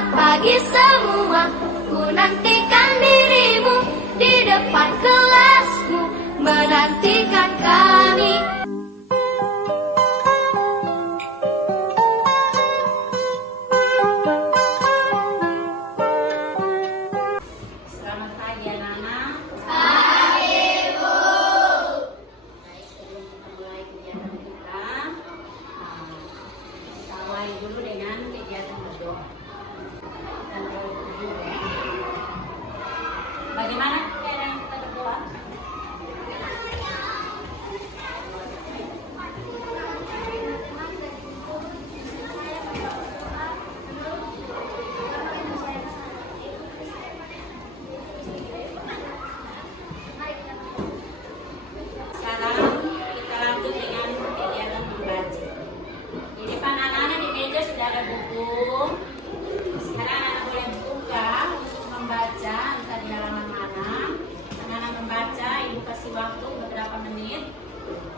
Selamat pagi semua, ku nantikan dirimu di depan kelasmu, menantikan kami. Selamat pagi anak-anak. Pagi, Bu. Baik, sebelum kita mulai kegiatan kita awali dulu dengan kegiatan berdoa. Dan berdoa dulu ya. Bagaimana keadaan kita berdoa? Sekarang kita lanjut dengan kegiatan membaca. Di depan anak-anak di meja sudah ada buku. Sekarang anak-anak boleh buka untuk membaca, entah di halaman mana. Anak-anak membaca, ibu kasih waktu beberapa menit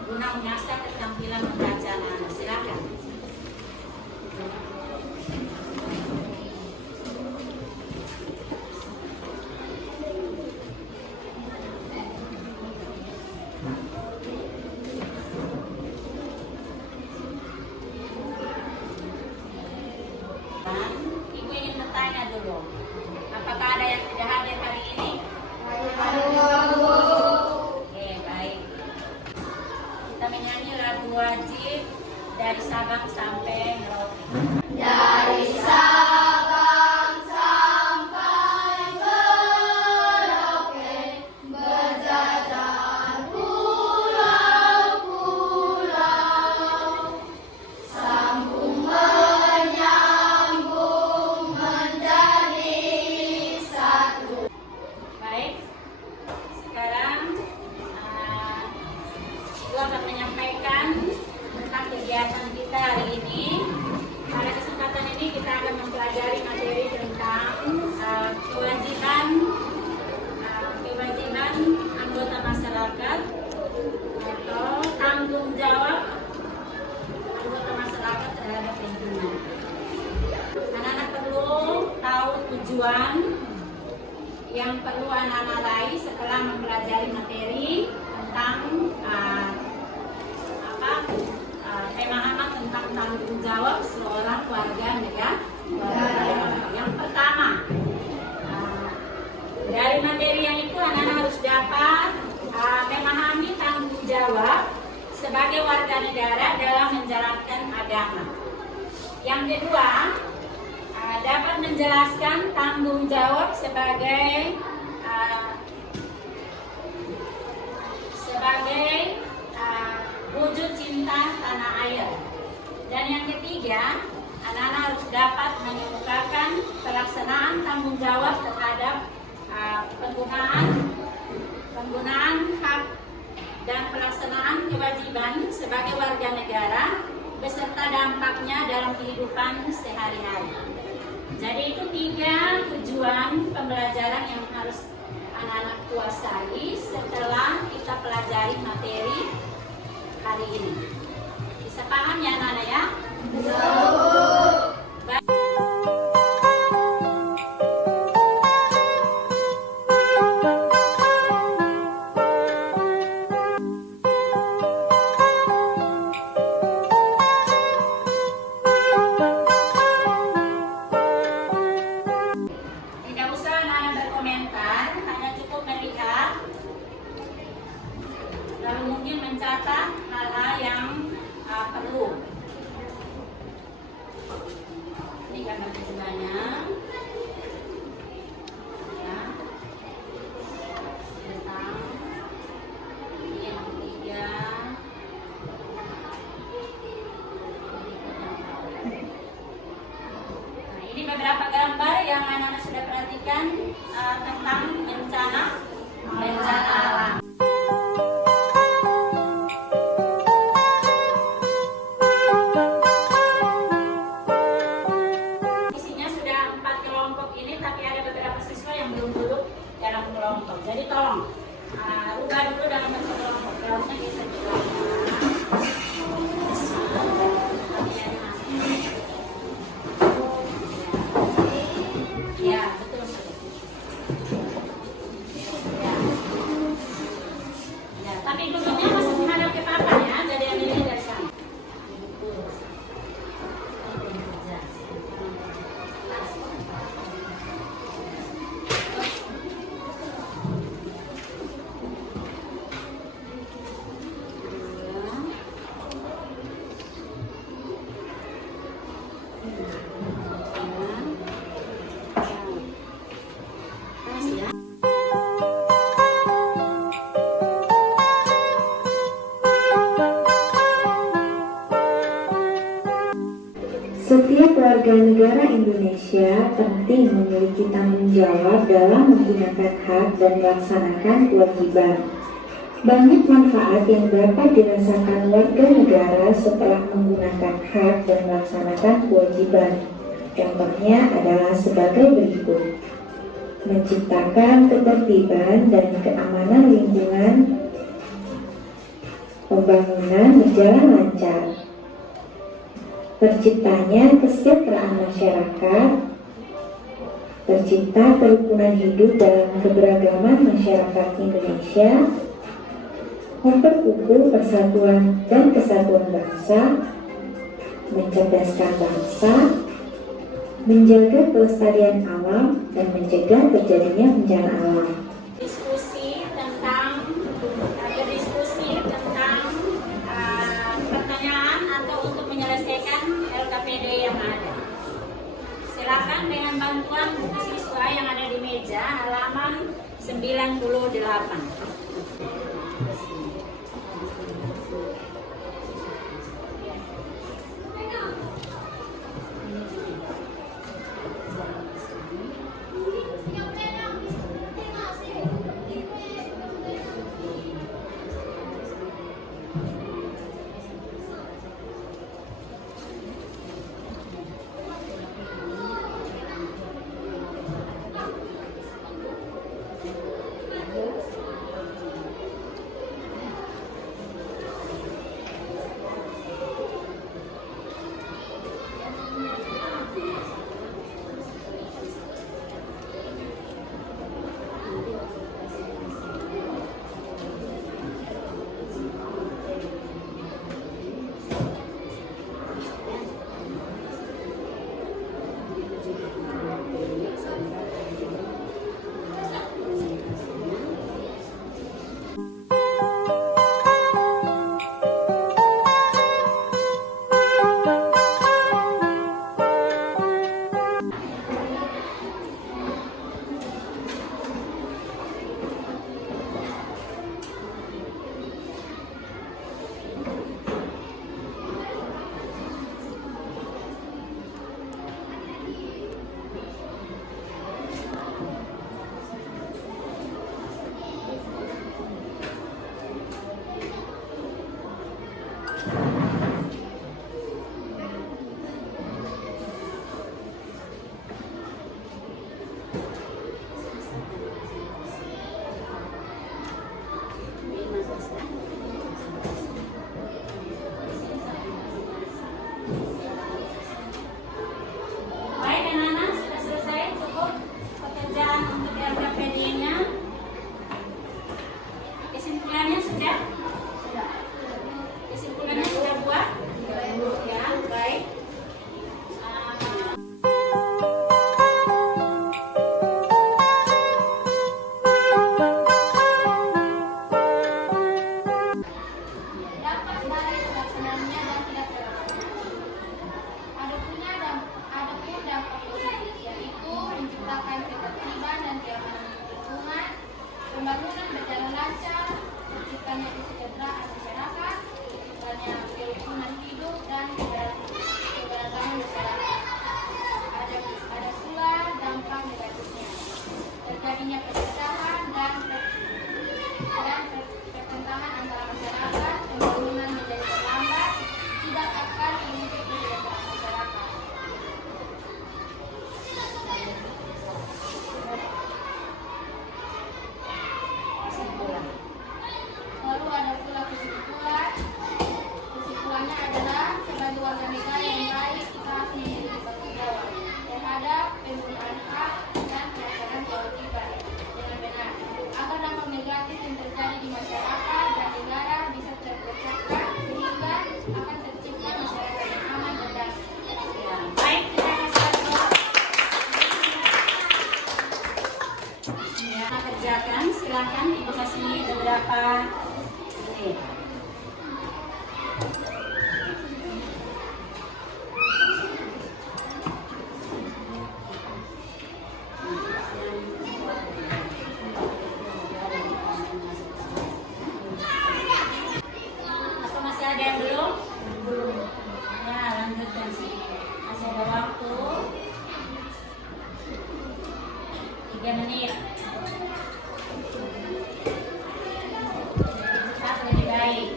guna mengasah keterampilan membaca anak-anak. Silakan. Ibu ingin bertanya dulu, apakah ada yang tidak hadir hari ini? Oke, baik. Kita menyanyi lagu wajib dari Sabang sampai Merauke. Dari Sabang sampai Merauke, berjajar pulau-pulau, sambung menyambung menjadi satu. Baik, sekarang Ibu akan menyampaikan tentang kegiatan kita hari ini. Pada kesempatan ini kita akan mempelajari materi tentang kewajiban anggota masyarakat atau tanggung jawab anggota masyarakat terhadap lingkungan. Anak-anak perlu tahu tujuan yang perlu anak-anak raih setelah mempelajari materi tentang pemahaman tentang tanggung jawab seorang warga negara. Yang pertama, dari materi yang itu anak-anak harus dapat memahami tanggung jawab sebagai warga negara dalam menjalankan agama. Yang kedua, dapat menjelaskan tanggung jawab sebagai wujud cinta tanah air. Dan yang ketiga, anak-anak harus dapat mengemukakan pelaksanaan tanggung jawab terhadap penggunaan hak dan pelaksanaan kewajiban sebagai warga negara beserta dampaknya dalam kehidupan sehari-hari. Jadi itu 3 tujuan pembelajaran yang harus anak-anak kuasai setelah kita pelajari materi hari ini. Bisa paham ya anak-anak ya? Tidak usah anak-anak berkomentar, hanya cukup melihat, lalu mungkin mencatat hal-hal yang perlu. Ini gambar keduanya. Ya. Tentang ini yang ketiga. Nah, ini beberapa gambar yang anak-anak sudah perhatikan tentang bencana alam. Isinya sudah 4 kelompok ini, tapi ada beberapa siswa yang belum duduk dalam kelompok. Jadi tolong rubah dulu dalam bentuk kelompok. Kelompoknya bisa dilakukan. Pas ya. Setiap warga negara Indonesia penting memiliki tanggung jawab dalam menggunakan hak dan melaksanakan kewajiban. Banyak manfaat yang dapat dirasakan warga negara setelah menggunakan hak dan melaksanakan kewajiban. Contohnya adalah sebagai berikut: menciptakan ketertiban dan keamanan lingkungan, pembangunan berjalan lancar, terciptanya kesejahteraan masyarakat, tercipta kerukunan hidup dalam keberagaman masyarakat Indonesia, memperkukuh persatuan dan kesatuan bangsa, mencerdaskan bangsa, menjaga kelestarian alam, dan mencegah terjadinya bencana alam. Berdiskusi tentang pertanyaan atau untuk menyelesaikan LKPD yang ada. Silakan dengan bantuan buku siswa yang ada di meja halaman 98. Baik anak-anak, sudah selesai cukup pekerjaan untuk LKPD-nya. Kesimpulannya sudah? Kesimpulannya sudah buat? Ya, baik. Dampak dari pelaksananya dan tidak terlaksana. Adapun dampak positif yaitu menciptakan ketertiban dan keamanan lingkungan, pembangunan berjalan lancar, terciptanya kesejahteraan masyarakat, terciptanya kerukunan hidup dan keberagaman masyarakat. Ada pula dampak negatifnya, terjadinya perpecahan dan pertentangan antara masyarakat, pembangunan menjadi terlambat, tidak akan mengikuti kesejahteraan masyarakat. Kesimpulan. Lalu ada pula kesimpulan. Kesimpulannya adalah sebagai warga negara yang baik, kita harus memiliki tanggung jawab terhadap penggunaan hak dan pelaksanaan kewajiban dengan benar, agar dampak negatif yang terjadi di masyarakat dan negara bisa terpecahkan sehingga akan tercipta masyarakat yang aman dan damai. Ya, baik, kita kasih tepuk. Ya, kerjakan. Silakan ibu kasih beberapa menit. menit. Cepat lebih baik.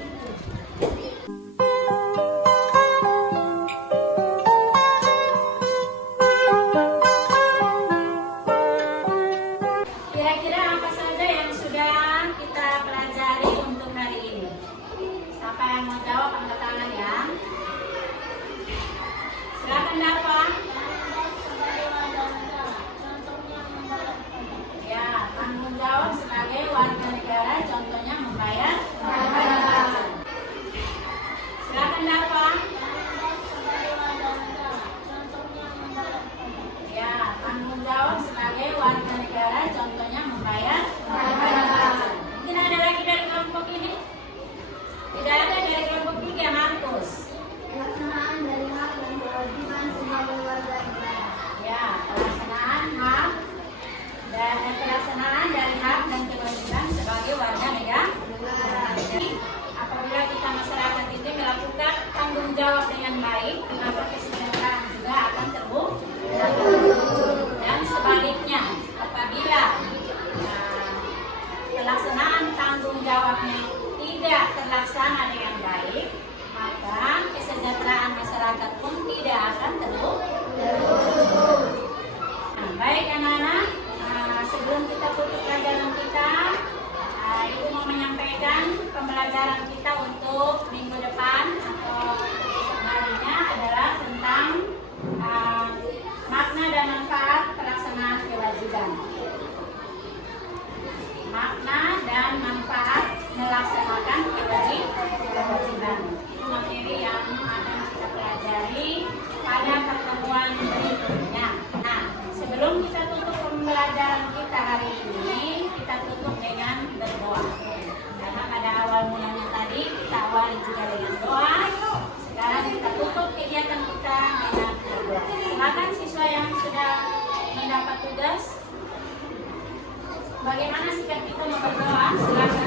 Kira-kira apa saja yang sudah kita pelajari untuk hari ini? Siapa yang mau jawab angkat tangan ya? Silakan Dava. Ya, tanggung jawab sebagai warga negara, contohnya membayar pajak. Silakan Dava. Ya, tanggung jawab sebagai warga negara, contohnya membayar pajak. Mungkin ada lagi dari kelompok ini? Tidak ada dari kelompok 3, Markus. Pelaksanaan dari hak dan kewajiban sebagai warga negara. Ya, pelaksanaan dari hak dan kewajiban sebagai warga negara. Jadi, apabila kita masyarakat ini melakukan tanggung jawab dengan baik, maka kesejahteraan juga akan terwujud. Dan sebaliknya, apabila pelaksanaan tanggung jawabnya tidak terlaksana dengan baik, maka kesejahteraan masyarakat pun tidak akan terwujud. Nah, baik anak-anak, sebelum kita tutup pelajaran kita, Ibu mau menyampaikan pembelajaran kita untuk minggu depan atau esok harinya adalah tentang makna dan manfaat pelaksanaan kewajiban. Makna dan manfaat melaksanakan kewajiban. Itu materi yang akan kita pelajari pada pertemuan berikutnya. Nah, sebelum kita tutup pembelajaran kita hari ini, kita tutup dengan berdoa. Karena pada awal mulanya tadi kita awali juga dengan doa. Sekarang kita tutup kegiatan kita dengan berdoa. Silakan siswa yang sudah mendapat tugas. Bagaimana sikap kita mau berdoa? Silakan.